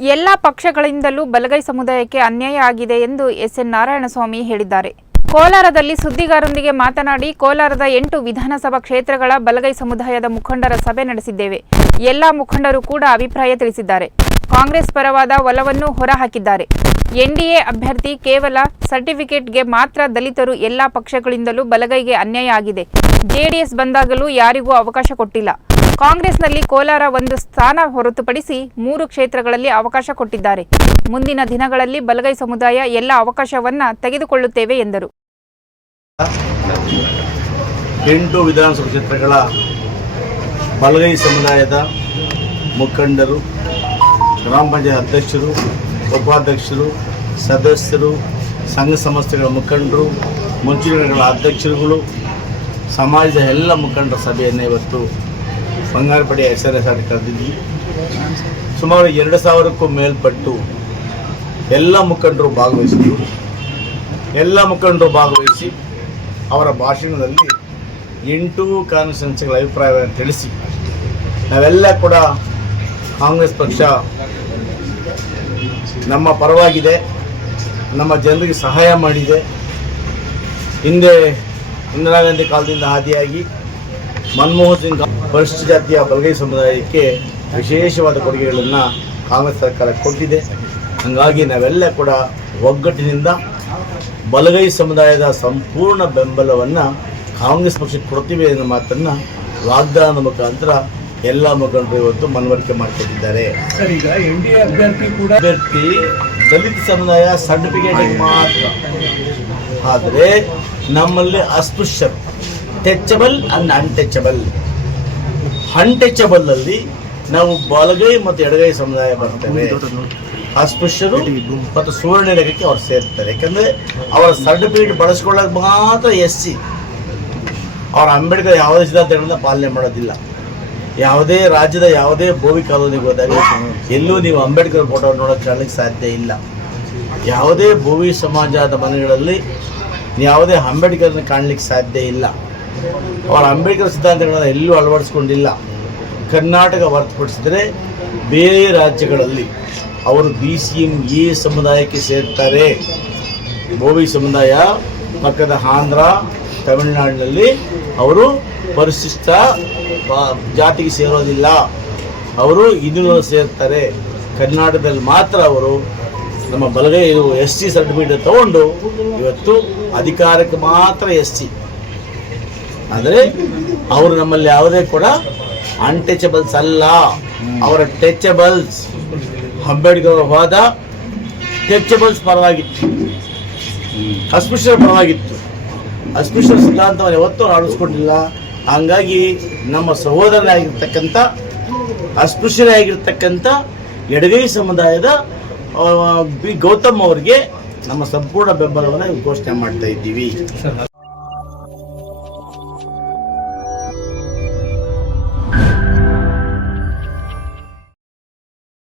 ಎಲ್ಲ ಪಕ್ಷಗಳಿಂದಲೂ ಬಲಗೈ ಸಮುದಾಯಕ್ಕೆ ಅನ್ಯಾಯ ಆಗಿದೆ ಎಂದು ಎಸ್ಎನ್ ನಾರಾಯಣಸ್ವಾಮಿ ಹೇಳಿದ್ದಾರೆ. ಕೋಲಾರದಲ್ಲಿ ಸುದ್ದಿಗಾರರೊಂದಿಗೆ ಮಾತನಾಡಿ, ಕೋಲಾರದ ಎಂಟು ವಿಧಾನಸಭಾ ಕ್ಷೇತ್ರಗಳ ಬಲಗೈ ಸಮುದಾಯದ ಮುಖಂಡರ ಸಭೆ ನಡೆಸಿದ್ದೇವೆ. ಎಲ್ಲ ಮುಖಂಡರು ಕೂಡ ಅಭಿಪ್ರಾಯ ತಿಳಿಸಿದ್ದಾರೆ. ಕಾಂಗ್ರೆಸ್ ಪರವಾದ ಒಲವನ್ನು ಹೊರಹಾಕಿದ್ದಾರೆ. ಎನ್ಡಿಎ ಅಭ್ಯರ್ಥಿ ಕೇವಲ ಸರ್ಟಿಫಿಕೇಟ್ಗೆ ಮಾತ್ರ ದಲಿತರು ಎಲ್ಲ ಪಕ್ಷಗಳಿಂದಲೂ ಬಲಗೈಗೆ ಅನ್ಯಾಯ ಆಗಿದೆ. ಜೆಡಿಎಸ್ ಬಂದಾಗಲೂ ಯಾರಿಗೂ ಅವಕಾಶ ಕೊಟ್ಟಿಲ್ಲ. ಕಾಂಗ್ರೆಸ್ನಲ್ಲಿ ಕೋಲಾರ ಒಂದು ಸ್ಥಾನ ಹೊರತುಪಡಿಸಿ ಮೂರು ಕ್ಷೇತ್ರಗಳಲ್ಲಿ ಅವಕಾಶ ಕೊಟ್ಟಿದ್ದಾರೆ. ಮುಂದಿನ ದಿನಗಳಲ್ಲಿ ಬಲಗೈ ಸಮುದಾಯ ಎಲ್ಲ ಅವಕಾಶವನ್ನ ತೆಗೆದುಕೊಳ್ಳುತ್ತೇವೆ ಎಂದರು. ಎಂಟು ವಿಧಾನಸಭಾ ಕ್ಷೇತ್ರಗಳ ಬಲಗೈ ಸಮುದಾಯದ ಮುಖಂಡರು, ಗ್ರಾಮ ಪಂಚಾಯತ್ ಅಧ್ಯಕ್ಷರು, ಉಪಾಧ್ಯಕ್ಷರು, ಸದಸ್ಯರು, ಸಂಘ ಸಂಸ್ಥೆಗಳ ಮುಖಂಡರು, ಮುಂಚೂಣಿಗಳ ಅಧ್ಯಕ್ಷರುಗಳು, ಸಮಾಜದ ಎಲ್ಲ ಮುಖಂಡರ ಸಭೆಯನ್ನು ಇವತ್ತು ಬಂಗಾರಪಡಿ ಎಸ್ ಆರ್ ಎಸ್ ಕರೆದಿದ್ವಿ. ಸುಮಾರು ಎರಡು ಸಾವಿರಕ್ಕೂ ಮೇಲ್ಪಟ್ಟು ಎಲ್ಲ ಮುಖಂಡರು ಭಾಗವಹಿಸಿದರು. ಎಲ್ಲ ಮುಖಂಡರು ಭಾಗವಹಿಸಿ ಅವರ ಭಾಷಣದಲ್ಲಿ ಎಂಟು ಕಾನ್ಸ್ಟಿಟ್ಯೂನ್ಸಿಗಳ ಅಭಿಪ್ರಾಯವನ್ನು ತಿಳಿಸಿ. ನಾವೆಲ್ಲ ಕೂಡ ಕಾಂಗ್ರೆಸ್ ಪಕ್ಷ ನಮ್ಮ ಪರವಾಗಿದೆ. ನಮ್ಮ ಜನರಿಗೆ ಸಹಾಯ ಮಾಡಿದೆ. ಹಿಂದೆ ಇಂದಿರಾ ಗಾಂಧಿ ಕಾಲದಿಂದ ಆದಿಯಾಗಿ ಮನಮೋಹನ್ ಸಿಂಗ್ ಪರಿಶಿಷ್ಟ ಜಾತಿಯ ಬಲಗೈ ಸಮುದಾಯಕ್ಕೆ ವಿಶೇಷವಾದ ಕೊಡುಗೆಗಳನ್ನು ಕಾಂಗ್ರೆಸ್ ಸರ್ಕಾರ ಕೊಟ್ಟಿದೆ. ಹಾಗಾಗಿ ನಾವೆಲ್ಲ ಕೂಡ ಒಗ್ಗಟ್ಟಿನಿಂದ ಬಲಗೈ ಸಮುದಾಯದ ಸಂಪೂರ್ಣ ಬೆಂಬಲವನ್ನು ಕಾಂಗ್ರೆಸ್ ಪಕ್ಷಕ್ಕೆ ಕೊಡ್ತೀವಿ ಅನ್ನೋ ಮಾತನ್ನು ವಾಗ್ದಾನದ ಮುಖಾಂತರ ಎಲ್ಲ ಮುಖಂಡರು ಇವತ್ತು ಮನವರಿಕೆ ಮಾಡಿಕೊಟ್ಟಿದ್ದಾರೆ. ಅಭ್ಯರ್ಥಿ ಕೂಡ ಅಭ್ಯರ್ಥಿ ದಲಿತ ಸಮುದಾಯ ಸರ್ಟಿಫಿಕೇಟ್ ಮಾತ್ರ. ಆದರೆ ನಮ್ಮಲ್ಲಿ ಅಸ್ಪೃಶ್ಯರು ಟೆಚಬಲ್ ಅಂಡ್ ಅನ್ಟೆಚಬಲ್ ಅನ್ಟಚಬಲ್ ಅಲ್ಲಿ ನಾವು ಬಲಗೈ ಮತ್ತು ಎಡಗೈ ಸಮುದಾಯ ಬರ್ತೇವೆ. ಅಸ್ಪೃಶ್ಯರು ಮತ್ತು ಸುವರ್ಣ ರೇಖಕ್ಕೆ ಅವ್ರು ಸೇರ್ತಾರೆ. ಯಾಕಂದ್ರೆ ಅವರ ಸರ್ಟಿಫಿಕೇಟ್ ಬಳಸ್ಕೊಳ್ಳೋಕೆ ಮಾತ್ರ ಎಸ್ ಸಿ. ಅವ್ರ ಅಂಬೇಡ್ಕರ್ ಯಾವುದೇ ಸಿದ್ಧಾಂತಗಳನ್ನ ಪಾಲನೆ ಮಾಡೋದಿಲ್ಲ. ಯಾವುದೇ ರಾಜ್ಯದ ಯಾವುದೇ ಭೋವಿ ಕಾಲೋನಿಗೆ ಹೋದಾಗ ಎಲ್ಲೂ ನೀವು ಅಂಬೇಡ್ಕರ್ ಫೋಟೋ ನೋಡೋಕೆ ಕಾಣಲಿಕ್ಕೆ ಸಾಧ್ಯ ಇಲ್ಲ. ಯಾವುದೇ ಭೋವಿ ಸಮಾಜದ ಮನೆಗಳಲ್ಲಿ ಯಾವುದೇ ಅಂಬೇಡ್ಕರ್ನ ಕಾಣಲಿಕ್ಕೆ ಸಾಧ್ಯ ಇಲ್ಲ. ಅವರ ಅಂಬೇಡ್ಕರ್ ಸಿದ್ಧಾಂತಗಳನ್ನು ಎಲ್ಲೂ ಅಳವಡಿಸ್ಕೊಂಡಿಲ್ಲ. ಕರ್ನಾಟಕ ಹೊರತುಪಡಿಸಿದರೆ ಬೇರೆ ರಾಜ್ಯಗಳಲ್ಲಿ ಅವರು ಬಿ ಸಿ ಎಂ ಎ ಸಮುದಾಯಕ್ಕೆ ಸೇರ್ತಾರೆ. ಬೋವಿ ಸಮುದಾಯ, ಪಕ್ಕದ ಆಂಧ್ರ, ತಮಿಳುನಾಡಿನಲ್ಲಿ ಅವರು ಪರಿಶಿಷ್ಟ ಜಾತಿಗೆ ಸೇರೋದಿಲ್ಲ. ಅವರು ಇದನ್ನು ಸೇರ್ತಾರೆ. ಕರ್ನಾಟಕದಲ್ಲಿ ಮಾತ್ರ ಅವರು ನಮ್ಮ ಬಲಗೈ ಎಸ್ ಸಿ ಸರ್ಟಿಫಿಕೇಟ್ ತಗೊಂಡು ಇವತ್ತು ಅಧಿಕಾರಕ್ಕೆ ಮಾತ್ರ ಎಸ್ ಸಿ. ಆದರೆ ಅವರು ನಮ್ಮಲ್ಲಿ ಯಾವುದೇ ಕೂಡ ಅನ್ಟಚಬಲ್ಸ್ ಅಲ್ಲ. ಅವರ ಟಚಬಲ್ಸ್ ಅಂಬೇಡ್ಕರ್ ಹೋದ ಟಚಬಲ್ಸ್ ಪರವಾಗಿತ್ತು. ಅಸ್ಪೃಶ್ಯರ ಪರವಾಗಿತ್ತು. ಅಸ್ಪೃಶ್ಯ ಸಿದ್ಧಾಂತವನ್ನು ಯಾವತ್ತೂ ಆಡಿಸ್ಕೊಂಡಿಲ್ಲ. ಹಂಗಾಗಿ ನಮ್ಮ ಸಹೋದರನಾಗಿರ್ತಕ್ಕಂಥ ಅಸ್ಪೃಶ್ಯರೇ ಆಗಿರ್ತಕ್ಕಂಥ ಎಡಗೈ ಸಮುದಾಯದ ಬಿ ಗೌತಮ್ ಅವರಿಗೆ ನಮ್ಮ ಸಂಪೂರ್ಣ ಬೆಂಬಲವನ್ನು ಘೋಷಣೆ ಮಾಡ್ತಾ ಇದ್ದೀವಿ.